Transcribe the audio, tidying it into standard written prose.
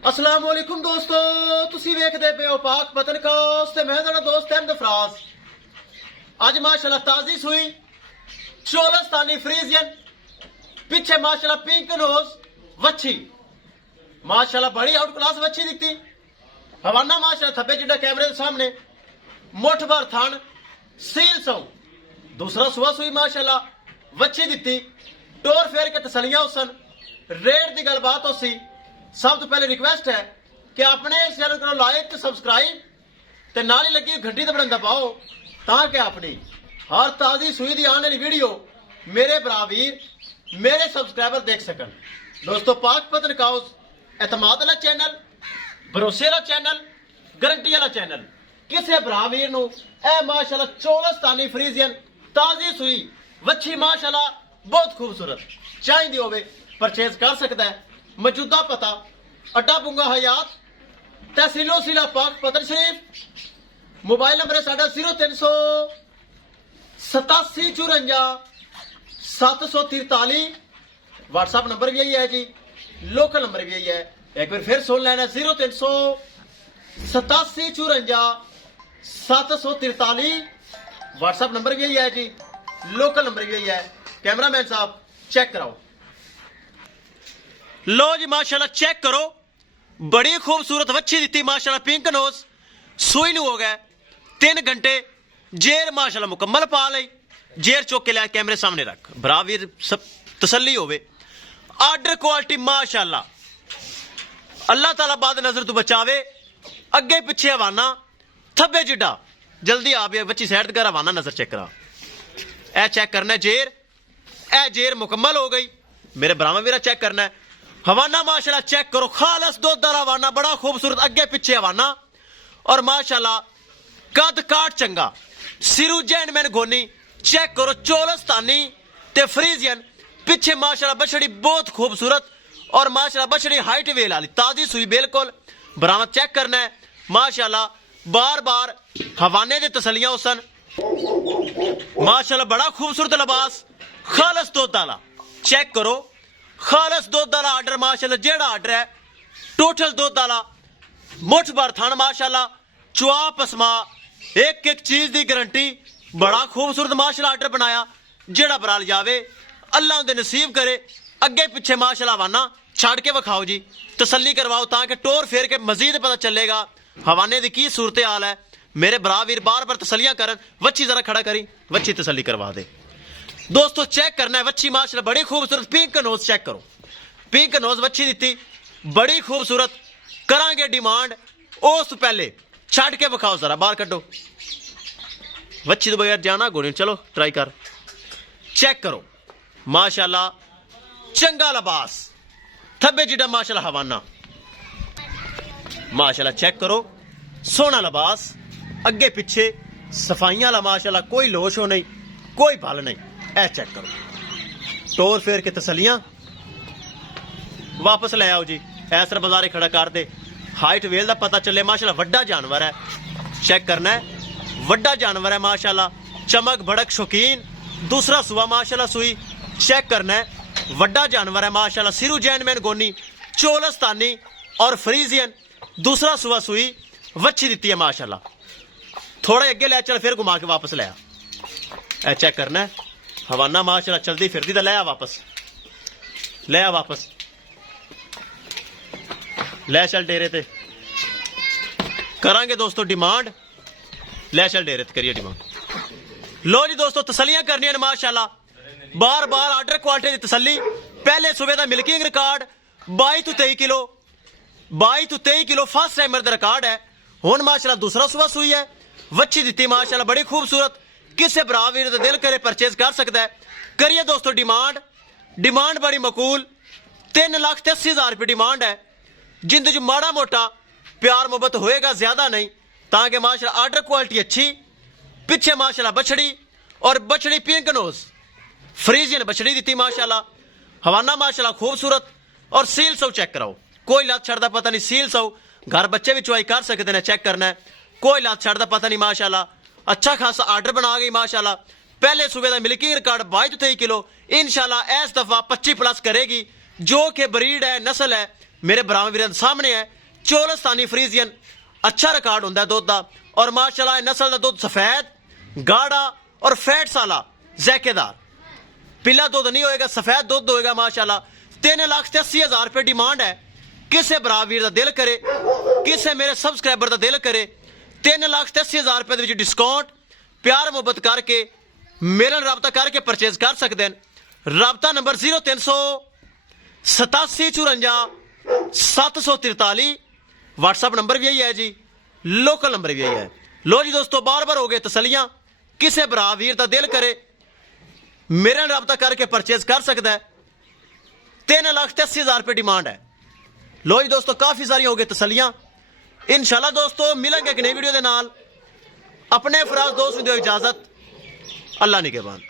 अस्सलाम वालेकुम दोस्तों, तुसी वेखदे पे हो पाक पतनकास ते मैं तुहाडा दोस्त अहमद फराज। अज माशाल्लाह ताजी सुई चोलस्तानी फ्रीजियन पिछे माशाल्लाह पिंक नोज वच्छी माशाल्लाह बड़ी आउट क्लास वच्छी दिखती। हवाना माशाल्लाह थब्बे जिड्डा कैमरे दे सामने मुठ भर थन सील सौ दूसरा सुआ सुई माशाल्लाह वच्छी दिती। टोर फेर के तसलियां उसन रेट की गलबात हो सी। सब तो पहले रिक्वेस्ट है कि अपने इस चैनल को लाइक सब्सक्राइब ते नाल ही लगी घंटी दबड़न दबाओ ताकि अपनी हर ताजी सुई दी आने वाली वीडियो मेरे बरावीर मेरे सब्सक्राइबर देख सकन। दोस्तों पाक पतनकास एतमाद वाला चैनल, भरोसे वाला चैनल, गारंटी वाला चैनल। किसी बरावीर नूं ए माशाल्लाह चोलस्तानी फ्रीजियन ताजी सुई वच्छी माशाल्लाह बहुत खूबसूरत चाहिए होवे परचेज कर सकता है। मौजूदा पता अड्डा बुंगा हयात तहसीलो सिला पाक पतन शरीफ। मोबाइल नंबर है साडा 038754 व्हाट्सएप नंबर भी यही है जी, लोकल नंबर भी यही है। एक बार फिर सुन लेना 038754 व्हाट्सएप नंबर भी यही है जी, लोकल नंबर भी यही है। कैमरामैन साहब चेक कराओ। लो जी माशाल्लाह चेक करो, बड़ी खूबसूरत वच्छी दी माशाल्लाह पिंक नोज सुई नूं हो गए 3 घंटे जेर माशाल्लाह मुकम्मल पा लई। जेर चुक के लिया कैमरे सामने रख, बरावीर सब तसल्ली होवे। आर्डर क्वालिटी माशाल्लाह अल्लाह ताला बाद नजर तू बचावे। अगे पिछे हवाना थब्बे जिड्डा जल्दी आ गया बच्ची साइड कर हवाना नजर चेक करा। ए चेक करना जेर, ए जेर मुकम्मल हो गई। मेरे ब्राह्मण वीरा चेक करना है हवाना माशाल्लाह चेक करो, खालस दुध वाला हवाना बड़ा खूबसूरत अगे पिछे हवाना और माशाल्लाह कद काट चंगा सिरू जैंडमैन गोनी चेक करो। चोलस्तानी ते फ्रीजियन पिछे माशाल्लाह बछड़ी बहुत खूबसूरत और माशाल्लाह बछड़ी हाइट वेल वाली ताजी सुई बिल्कुल। बरामद चेक करना है माशाल्लाह बार बार हवाने दे तसलियां उसन माशाल्लाह बड़ा खूबसूरत लिबास खालस दुध वाला चेक करो। खालस दुध वाला आर्डर माशाल्लाह जेड़ा आर्डर है टोटल दुध वाला मुठ भर थन माशाल्लाह चुआ पसमा एक एक चीज दी गारंटी। बड़ा खूबसूरत माशाल्लाह आर्डर बनाया जेड़ा बराल जावे अल्लाह उनके नसीब करे। अगे पिछे माशाल्लाह हवाना छड़ के विखाओ जी, तसल्ली करवाओ ताकि टोर फेर के मजीद पता चलेगा हवाने दी की सूरत हाल है। मेरे बरा वीर बार बार तसलियां करन। वच्छी जरा खड़ा करी, वच्छी तसल्ली करवा दे। दोस्तों चेक करना है वच्छी माशाल्लाह बड़ी खूबसूरत पिंक नोज चेक करो। पिंक नोज वच्छी दी बड़ी खूबसूरत। करांगे डिमांड उस पहले छड़ के विखाओ जरा बाहर कड्डो। वच्छी तो बगैर जाना गोली, चलो ट्राई कर। चेक करो माशाल्लाह चंगा लिबास थब्बे जिड्डा माशाल्लाह हवाना माशाल्लाह चेक करो सोना लिबास अगे पिछे सफाइयां वाला माशाल्लाह कोई लोश हो नहीं कोई भल नहीं। ए चेक करो टोर फेर के तसलियां वापस ले आओ जी। ऐसर बाजारे खड़ा कर दे हाइट वेल का पता चले माशाल्लाह वड्डा जानवर है। चेक करना है वड्डा जानवर है माशाल्लाह चमक भड़क शौकीन। दूसरा सुआ माशाल्लाह सुई चेक करना है वड्डा जानवर है माशाल्लाह सिरू जैंडमैन गोनी चोलस्तानी और फ्रीजियन। दूसरा सुआ सुई वच्छी दी है माशाल्लाह। थोड़ा अगे ले चल फिर घुमा के वापस ले आ। ए चेक करना है हवाना माशाल्लाह चलती फिरती तो ले आ वापस, ले आ वापस, ले चल डेरे ते करांगे दोस्तों डिमांड। ले चल डेरे ते करिए डिमांड। लो जी दोस्तों तसलियां करनियां माशाल्लाह बार बार आर्डर क्वालिटी दी तसली। पहले सुबह का मिल्किंग रिकॉर्ड 22 तो 23 किलो 22 तो 23 किलो फर्स्ट टाइमर का रिकॉर्ड है। हुण माशाल्लाह दूसरा सुबह सुई है वच्छी दी माशाल्लाह बड़ी खूबसूरत। किसी भरा वीर दा दिल करे परचेज कर सकता है। करिए दोस्तों डिमांड, डिमांड बड़ी मकूल 3,80,000 रुपये डिमांड है। जिंद जो माड़ा मोटा प्यार मोहब्बत होएगा ज्यादा नहीं ताकि माशाल्लाह आर्डर क्वालिटी अच्छी। पिछे माशाल्लाह बछड़ी और बछड़ी पिंक नोज फ्रीजियन बछड़ी दी माशाल्लाह। हवाना माशाल्लाह खूबसूरत और सील सौ चेक कराओ कोई लत छड़दा पता नहीं। सील सौ घर बच्चे भी चुआई कर सकते हैं। चेक करना है कोई लत छड़दा पता नहीं माशाल्लाह। अच्छा खासा आर्डर बना गई माशाल्लाह। पहले सुबह का मिल्किंग रिकॉर्ड 22 तो 23 किलो इंशाल्लाह इस दफा 25 प्लस करेगी जो कि ब्रीड है नस्ल है मेरे भरावां वीरां दे सामने है। चोलस्तानी फ्रीजियन अच्छा रिकॉर्ड होंदा है दुध दा, और माशाल्लाह नस्ल दा दुध सफेद गाढ़ा और फैट साला जैकेदार पीला दुध नहीं होएगा, सफेद दुध होएगा माशाल्लाह। 3,80,000 रुपये डिमांड है। किसे भरा वीर दा दिल करे, किसे मेरे सबसक्राइबर दा दिल करे, 3,80,000 रुपये दे विच डिस्काउंट प्यार मुहब्बत करके मेरे नाल राबता करके परचेज कर सकते हैं। राबता नंबर 038754 व्हाट्सअप नंबर भी यही है जी, लोकल नंबर भी यही है। लो जी दोस्तों, बार बार हो गए तसलियां। किसे भरा वीर दा दिल करे मेरे नाल राबता करके परचेज कर सकता है। 3,80,000 रुपये डिमांड है। लो जी दोस्तों, काफी सारी हो गई तसलियां। इंशाल्लाह दोस्तों मिलेंगे एक नई वीडियो के नाल। अपने फराज दोस्त ਨੂੰ ਦਿਓ इजाजत। अल्लाह निगहबान।